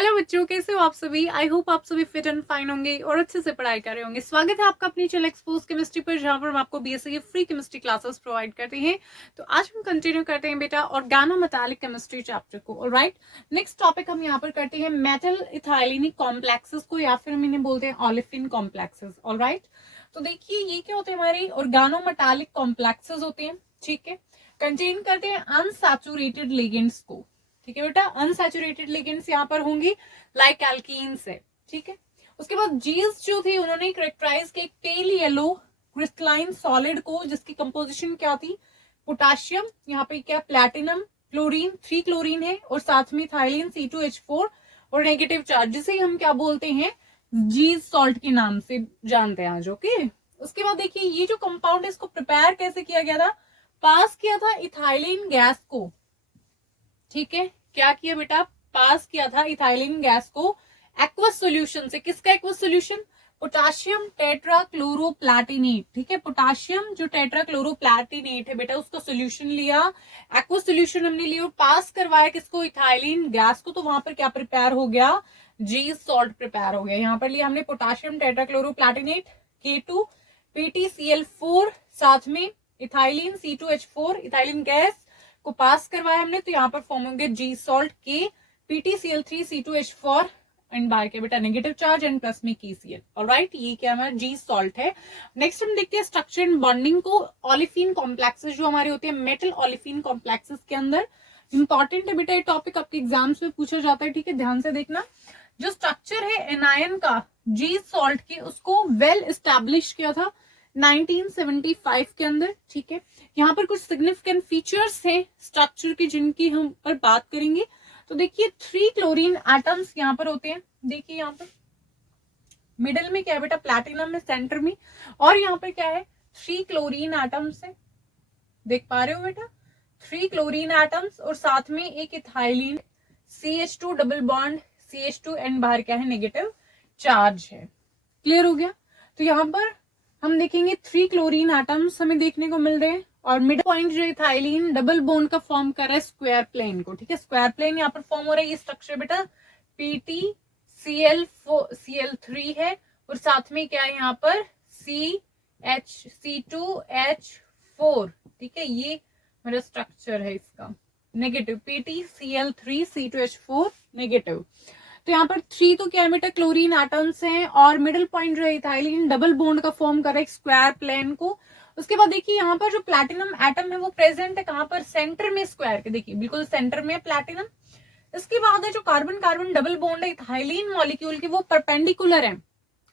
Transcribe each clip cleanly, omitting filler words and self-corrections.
Hello बच्चों, कैसे हो आप सभी। आई होप आप सभी फिट एंड फाइन होंगे और अच्छे से पढ़ाई कर रहे होंगे। स्वागत है आपका अपनी चैनल एक्सपोज केमिस्ट्री पर, जहां पर हम आपको बीएससी की फ्री केमिस्ट्री क्लासेस प्रोवाइड करते हैं। तो आज हम कंटिन्यू करते हैं बेटा ऑर्गेनोमेटालिक केमिस्ट्री चैप्टर को। ऑलराइट, नेक्स्ट टॉपिक हम यहाँ पर करते हैं मेटल इथाइलिनिक कॉम्प्लेक्सेस को, या फिर हम इन्हें बोलते हैं ओलेफिन कॉम्प्लेक्सेस। ऑलराइट, तो देखिए ये क्या होते हैं, हमारे ऑर्गेनोमेटालिक कॉम्प्लेक्सेस होते हैं। ठीक है, कंटेन करते हैं अनसैचुरेटेड लिगेंड्स को। ठीक है बेटा, अनसैचुरेटेड लिगेंड्स यहाँ पर होंगी लाइक एल्कीन्स है। ठीक है, उसके बाद जीज जो थी उन्होंने करेक्टराइज किया पेल येलो क्रिस्टलाइन सॉलिड को, जिसकी कंपोजिशन क्या थी, पोटाशियम, यहाँ पे क्या प्लैटिनम, क्लोरीन, 3 क्लोरीन है और साथ में थाइलिन C2H4 और नेगेटिव चार्ज, जिसे हम क्या बोलते हैं, जीज सॉल्ट के नाम से जानते हैं आज। ओके, उसके बाद देखिए ये जो कंपाउंड है इसको प्रिपेयर कैसे किया गया था, पास किया था इथाइलिन गैस को। ठीक है, क्या किया बेटा, पास किया था इथाइलिन गैस को एक्वस सॉल्यूशन से। किसका एक्वस सॉल्यूशन, पोटाशियम टेट्राक्लोरोप्लैटिनेट। ठीक है, पोटाशियम जो टेट्राक्लोरोप्लैटिनेट है बेटा, उसका सॉल्यूशन लिया, एक्वस सॉल्यूशन हमने लिया और पास करवाया किसको, इथाइलिन गैस को। तो वहां पर क्या प्रिपेयर हो गया, जी सॉल्ट प्रिपेयर हो गया। यहाँ पर लिया हमने पोटाशियम टेट्राक्लोरोप्लैटिनेट K2 PtCl4, साथ में इथाइलिन C2H4, इथाइलिन गैस को पास करवाया हमने, तो यहाँ पर फॉर्म होंगे जी सॉल्ट के PtCl3 C2H4 एंड बाहर के बेटा नेगेटिव चार्ज एंड प्लस में KCl। ऑलराइट, ये क्या हमारा जी सॉल्ट है। नेक्स्ट हम देखते हैं स्ट्रक्चर एंड बॉन्डिंग को। ओलेफिन कॉम्प्लेक्सेस जो हमारे होते हैं मेटल ओलेफिन कॉम्प्लेक्सेस के अंदर, इंपॉर्टेंट है बेटा ये टॉपिक, आपके एग्जाम्स में पूछा जाता है। ठीक है, ध्यान से देखना। जो स्ट्रक्चर है एनायन का जी सॉल्ट के, उसको वेल एस्टैब्लिश किया था 1975 के अंदर। ठीक है, यहाँ पर कुछ सिग्निफिकेंट फीचर्स हैं स्ट्रक्चर की जिनकी हम पर बात करेंगे। तो देखिए 3 क्लोरीन एटम्स यहाँ पर होते हैं। देखिए यहाँ पर मिडिल में क्या है बेटा, प्लैटिनम है सेंटर में, और यहाँ पर क्या है, 3 क्लोरीन एटम्स है। देख पा रहे हो बेटा, 3 क्लोरीन एटम्स और साथ में एक ethylene CH2 double bond CH2 and बाहर क्या है, नेगेटिव चार्ज है। क्लियर हो गया। तो यहाँ पर हम देखेंगे 3 क्लोरीन एटम्स हमें देखने को मिल रहे हैं और मिड पॉइंट जो इथाइलिन डबल बॉन्ड का फॉर्म कर रहा है स्क्वायर प्लेन को। ठीक है, स्क्वायर प्लेन यहाँ पर फॉर्म हो रहा है। ये स्ट्रक्चर बेटा PtCl3 है और साथ में क्या है यहाँ पर C2H4। ठीक है, ये मेरा स्ट्रक्चर है इसका, नेगेटिव PtCl3 C2H4 नेगेटिव। तो यहाँ पर 3 तो क्या है बेटा, क्लोरीन एटम्स हैं और मिडिल पॉइंट जो है इथाइलिन डबल बॉन्ड का फॉर्म कर रहा है स्क्वायर प्लेन को। उसके बाद देखिए यहाँ पर जो प्लैटिनम एटम है वो प्रेजेंट है कहाँ पर, सेंटर में स्क्वायर के। देखिए बिल्कुल सेंटर में प्लैटिनम। इसके बाद है जो कार्बन कार्बन डबल बॉन्ड है इथाइलिन मॉलिक्यूल के, वो परपेंडिकुलर है।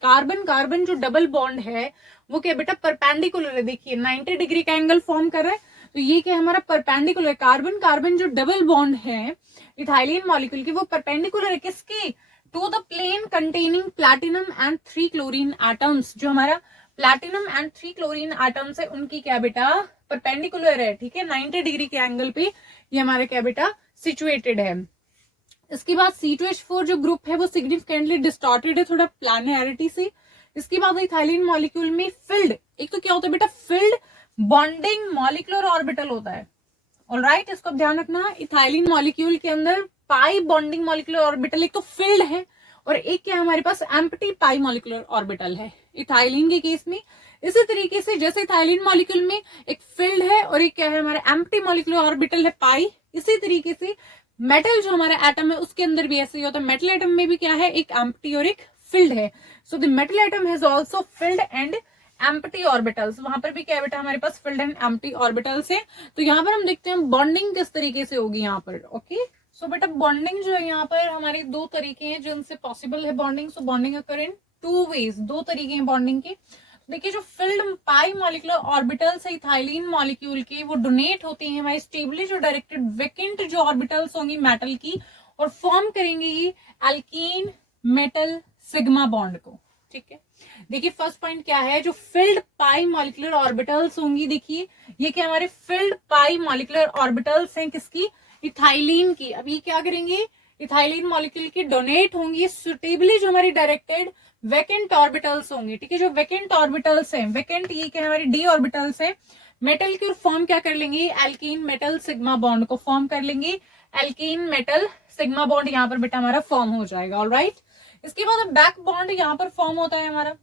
कार्बन कार्बन जो डबल बॉन्ड है वो क्या बेटा, परपेंडिकुलर है। देखिए 90 डिग्री का एंगल फॉर्म कर रहा है, तो ये क्या हमारा परपेंडिकुलर। कार्बन कार्बन जो डबल बॉन्ड है इथाइलिन मॉलिक्यूल की, वो परपेंडिकुलर है किसके, to the plane containing platinum and 3 chlorine atoms. जो हमारा प्लैटिनम एंड 3 क्लोरीन एटम्स है उनकी क्या बेटा, परपेंडिकुलर है। ठीक है, 90 डिग्री के एंगल पे ये हमारा क्या बेटा सिचुएटेड है। इसके बाद C2H4 जो ग्रुप है वो सिग्निफिकेंटली डिस्टॉर्टेड है, थोड़ा प्लानैरिटी से। इसके बाद इथाइलिन मॉलिक्यूल में फिल्ड, एक तो क्या होता है बेटा, फिल्ड बॉन्डिंग मॉलिक्यूलर ऑर्बिटल होता है। ऑलराइट, इसको ध्यान रखना। इथाइलिन मॉलिक्यूल के अंदर पाई बॉन्डिंग मॉलिक्यूलर ऑर्बिटल एक तो फिल्ड है और एक क्या हमारे पास एम्प्टी पाई मॉलिक्यूलर ऑर्बिटल है इथाइलिन के केस में। इसी तरीके से जैसे इथाइलिन मॉलिक्यूल में एक फिल्ड है और एक क्या है हमारा एम्प्टी मॉलिक्यूलर ऑर्बिटल है पाई, इसी तरीके से मेटल जो हमारा एटम है उसके अंदर भी ऐसे ही होता है। मेटल एटम में भी क्या है, एक एम्प्टी और एक फिल्ड है। So the metal atom has also filled and empty orbitals. वहां पर भी क्या है बेटा, हमारे पास फिल्ड एंड एम्प्टी ऑर्बिटल्स है। तो यहाँ पर हम देखते हैं बॉन्डिंग किस तरीके से होगी यहाँ पर। ओके, सो बेटा बॉन्डिंग जो है यहाँ पर हमारे 2 तरीके हैं जिनसे पॉसिबल है बॉन्डिंग। सो बॉन्डिंग अकर इन 2 वेज, 2 तरीके हैं बॉन्डिंग के। देखिए जो फिल्ड पाई मॉलिक्यूलर ऑर्बिटल्स है इथाइलिन मॉलिक्यूल की, वो डोनेट होती है हमारी स्टेबली जो डायरेक्टेड वेकेंट जो ऑर्बिटल्स होंगी मेटल की, और फॉर्म करेंगे ये एल्कीन मेटल सिग्मा बॉन्ड को। ठीक है, देखिए फर्स्ट पॉइंट क्या है, जो फिल्ड पाई मॉलिक्यूलर ऑर्बिटल्स होंगी, देखिए ये क्या हमारे फिल्ड पाई मॉलिक्यूलर ऑर्बिटल्स हैं किसकी, इथाइलिन की। अब ये क्या करेंगे, इथाइलिन मॉलिक्यूल की डोनेट होंगी सुटेबली जो हमारी डायरेक्टेड वेकेंट ऑर्बिटल्स होंगे। ठीक है, जो वेकेंट ऑर्बिटल्स हैं, वेकेंट ये क्या हमारी डी ऑर्बिटल्स है मेटल की, और फॉर्म क्या कर लेंगे, एल्कीन मेटल सिग्मा बॉन्ड को फॉर्म कर लेंगे, एल्कीन मेटल सिग्मा बॉन्ड यहाँ पर बेटा हमारा फॉर्म हो जाएगा। ऑलराइट, इसके बाद बैक बॉन्ड यहाँ पर फॉर्म होता है हमारा।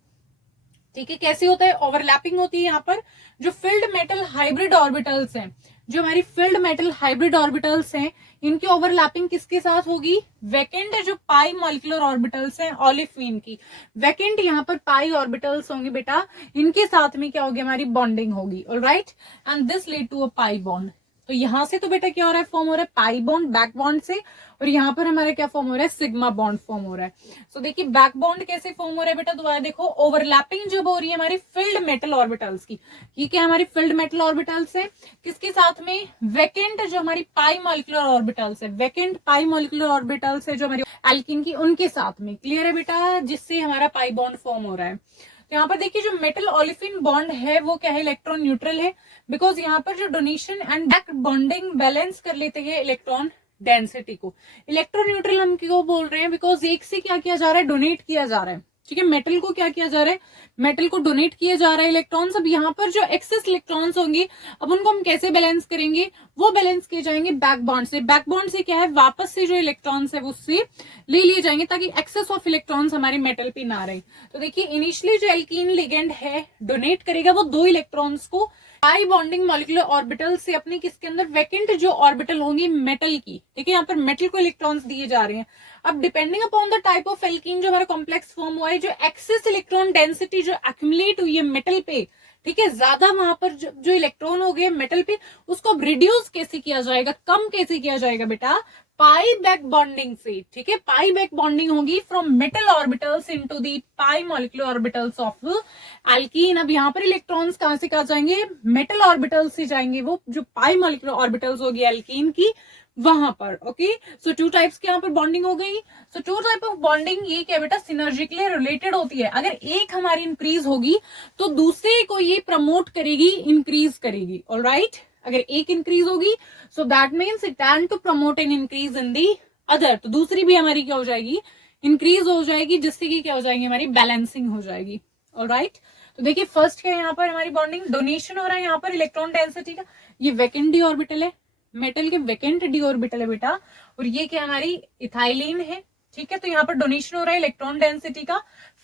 ठीक है, कैसे होता है? ओवरलैपिंग होती है यहाँ पर। जो फिल्ड मेटल हाइब्रिड ऑर्बिटल्स हैं, जो हमारी फिल्ड मेटल हाइब्रिड ऑर्बिटल्स हैं, इनकी ओवरलैपिंग किसके साथ होगी? वैकेंट जो पाई मॉलिक्यूलर ऑर्बिटल्स हैं ओलेफिन की, वैकेंट यहाँ पर पाई ऑर्बिटल्स होंगे बेटा, इनके साथ में क्या होगी? हमारी बॉन्डिंग होगी। Alright, and this lead to a pi bond. तो यहां से तो बेटा क्या हो रहा है? फॉर्म हो रहा है पाई बॉन्ड बैक बॉन्ड से, और यहाँ पर हमारा क्या फॉर्म हो रहा है? सिग्मा बॉन्ड फॉर्म हो रहा है। सो देखिए बैक बॉन्ड कैसे फॉर्म हो रहा है बेटा, दोबारा देखो। ओवरलैपिंग जब हो रही है हमारी फिल्ड मेटल ऑर्बिटल्स की, ये क्या हमारी फिल्ड मेटल ऑर्बिटल्स है, किसके साथ में? वैकेंट जो हमारी पाई मॉलिक्यूलर ऑर्बिटल्स है, वैकेंट पाई मॉलिक्यूलर ऑर्बिटल्स है जो हमारी एल्किन की, उनके साथ में। क्लियर है बेटा? जिससे हमारा पाई बॉन्ड फॉर्म हो रहा है। तो यहाँ पर देखिए जो मेटल ओलेफिन बॉन्ड है वो क्या है? इलेक्ट्रॉन न्यूट्रल है, बिकॉज यहाँ पर जो donation and back bonding balance कर लेते हैं इलेक्ट्रॉन डेंसिटी को। इलेक्ट्रॉन न्यूट्रल हम क्यों बोल रहे हैं? बिकॉज एक से क्या किया जा रहा है? डोनेट किया जा रहा है। ठीक है, मेटल को क्या किया जा रहा है? मेटल को डोनेट किया जा रहा है इलेक्ट्रॉन्स। अब यहाँ पर जो एक्सेस इलेक्ट्रॉन्स होंगे, अब उनको हम कैसे बैलेंस करेंगे? वो बैलेंस किए जाएंगे बैक बॉन्ड से। बैक बॉन्ड से क्या है? वापस से जो इलेक्ट्रॉन्स है उससे ले लिए जाएंगे, ताकि एक्सेस ऑफ इलेक्ट्रॉन्स हमारे मेटल पे ना रहे। तो देखिए इनिशियली जो एल्कीन लिगेंड है डोनेट करेगा वो 2 इलेक्ट्रॉन्स को पाई बॉन्डिंग मॉलिक्यूलर ऑर्बिटल से अपने किसके अंदर? वैकेंट जो ऑर्बिटल होंगी मेटल की। ठीक है, यहाँ पर मेटल को इलेक्ट्रॉन्स दिए जा रहे हैं। अब depending upon the type of alkene जो हमारा कॉम्प्लेक्स फॉर्म हुआ है, जो एक्सेस इलेक्ट्रॉन डेंसिटी जो एक्यूमुलेट हुई है मेटल पे, ठीक है, ज्यादा वहां पर जो इलेक्ट्रॉन हो गए मेटल पे, उसको रिड्यूस कैसे किया जाएगा? कम कैसे किया जाएगा बेटा? पाई बैक बॉन्डिंग से। ठीक है, पाई बैक बॉन्डिंग होगी from metal orbitals into the pi molecular orbitals of alkene. अब यहाँ पर इलेक्ट्रॉन्स कहां से कहा जाएंगे? मेटल ऑर्बिटल से जाएंगे, वो जो पाई मॉलिक्यूलर ऑर्बिटल्स होगी एल्कीन की, वहां पर। ओके, सो 2 टाइप्स की यहाँ पर बॉन्डिंग हो गई। सो 2 टाइप ऑफ बॉन्डिंग ये क्या बेटा? सिनर्जिकली रिलेटेड होती है। अगर एक हमारी इंक्रीज होगी तो दूसरे को ये प्रमोट करेगी, इंक्रीज करेगी। ऑलराइट, अगर एक इंक्रीज होगी so that means it tend to promote an increase in the other, तो दूसरी भी हमारी क्या हो जाएगी? इंक्रीज हो जाएगी, जिससे कि क्या हो जाएगी? हमारी बैलेंसिंग हो जाएगी। ऑलराइट, तो देखिए फर्स्ट क्या यहाँ पर हमारी बॉन्डिंग? डोनेशन हो रहा है यहाँ पर इलेक्ट्रॉन डेंसिटी का। ये वैकेंट डी ऑर्बिटल है, मेटल के वैकेंट डी ऑर्बिटल है बेटा, और ये क्या हमारी इथाइलिन है। ठीक है, तो यहाँ पर डोनेशन हो रहा है इलेक्ट्रॉन डेंसिटी का।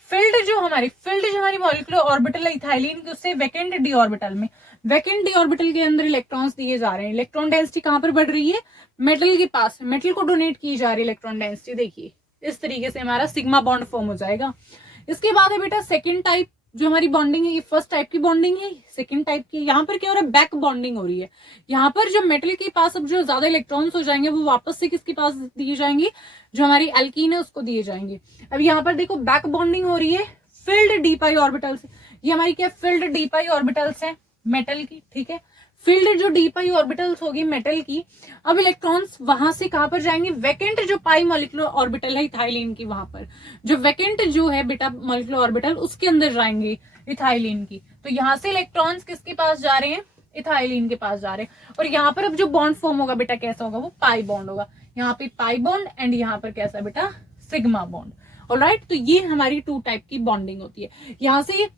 फिल्ड जो हमारी मॉलिक्यूलर ऑर्बिटल है इथाइलिन की, उससे वैकेंट डी ऑर्बिटल में, वैकेंट डी ऑर्बिटल के अंदर इलेक्ट्रॉन्स दिए जा रहे हैं। इलेक्ट्रॉन डेंसिटी कहां पर बढ़ रही है? मेटल के पास, मेटल को डोनेट की जा रही है इलेक्ट्रॉन डेंसिटी। देखिए इस तरीके से हमारा सिग्मा बॉन्ड फॉर्म हो जाएगा। इसके बाद है बेटा सेकेंड टाइप जो हमारी बॉन्डिंग है, ये फर्स्ट टाइप की बॉन्डिंग है, सेकंड टाइप की। यहाँ पर क्या हो रहा है? बैक बॉन्डिंग हो रही है। यहाँ पर जो मेटल के पास अब जो ज्यादा इलेक्ट्रॉन्स हो जाएंगे वो वापस से किसके पास दिए जाएंगे? जो हमारी एल्कीन है उसको दिए जाएंगे। अब यहाँ पर देखो बैक बॉन्डिंग हो रही है फिल्ड डी पाई ऑर्बिटल्स। ये हमारी क्या? फिल्ड डी पाई ऑर्बिटल्स है मेटल की। ठीक है, फील्ड जो डी पाई ऑर्बिटल्स होगी मेटल की, अब इलेक्ट्रॉन्स वहां से कहां पर जाएंगे? वैकेंट जो पाई मॉलिक्यूलर ऑर्बिटल है इथाइलिन की, वहां पर जो वैकेंट जो है बेटा मॉलिक्यूलर ऑर्बिटल, उसके अंदर जाएंगे इथाइलिन की। तो यहां से इलेक्ट्रॉन्स किसके पास जा रहे हैं? इथाइलिन के पास जा रहे हैं। और यहाँ पर अब जो बॉन्ड फॉर्म होगा बेटा कैसा होगा? वो पाई बॉन्ड होगा। यहाँ पे पाई बॉन्ड एंड यहाँ पर कैसा बेटा? Sigma bond. ऑलराइट, तो ये हमारी 2 टाइप की बॉन्डिंग होती है। यहाँ से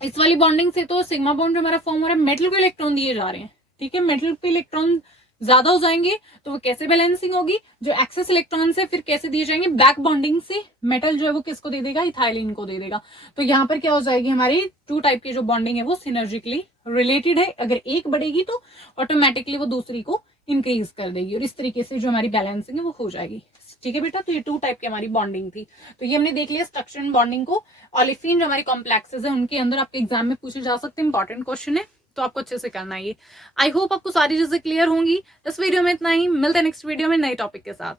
इस वाली बॉन्डिंग से तो सिग्मा बॉन्ड जो हमारा फॉर्म हो रहा है, मेटल को इलेक्ट्रॉन दिए जा रहे हैं। ठीक है, मेटल पे इलेक्ट्रॉन ज्यादा हो जाएंगे तो वो कैसे बैलेंसिंग होगी? जो एक्सेस इलेक्ट्रॉन है फिर कैसे दिए जाएंगे? बैक बॉन्डिंग से मेटल जो है वो किसको दे देगा? इथाइलिन को दे देगा। तो यहाँ पर क्या हो जाएगी? हमारी 2 टाइप की जो बॉन्डिंग है वो सिनर्जिकली रिलेटेड है। अगर एक बढ़ेगी तो ऑटोमेटिकली वो दूसरी को इंक्रीज कर देगी, और इस तरीके से जो हमारी बैलेंसिंग है वो हो जाएगी। ठीक है बेटा, तो ये 2 टाइप की हमारी बॉन्डिंग थी। तो ये हमने देख लिया स्ट्रक्चर एंड बॉन्डिंग को। ओलेफिन जो हमारी कॉम्प्लेक्सेस है उनके अंदर आपके एग्जाम में पूछे जा सकते हैं, इंपॉर्टेंट क्वेश्चन है, तो आपको अच्छे से करना है ये। आई होप आपको सारी चीजें क्लियर होंगी। इस वीडियो में इतना ही, मिलते हैं नेक्स्ट वीडियो में नए टॉपिक के साथ।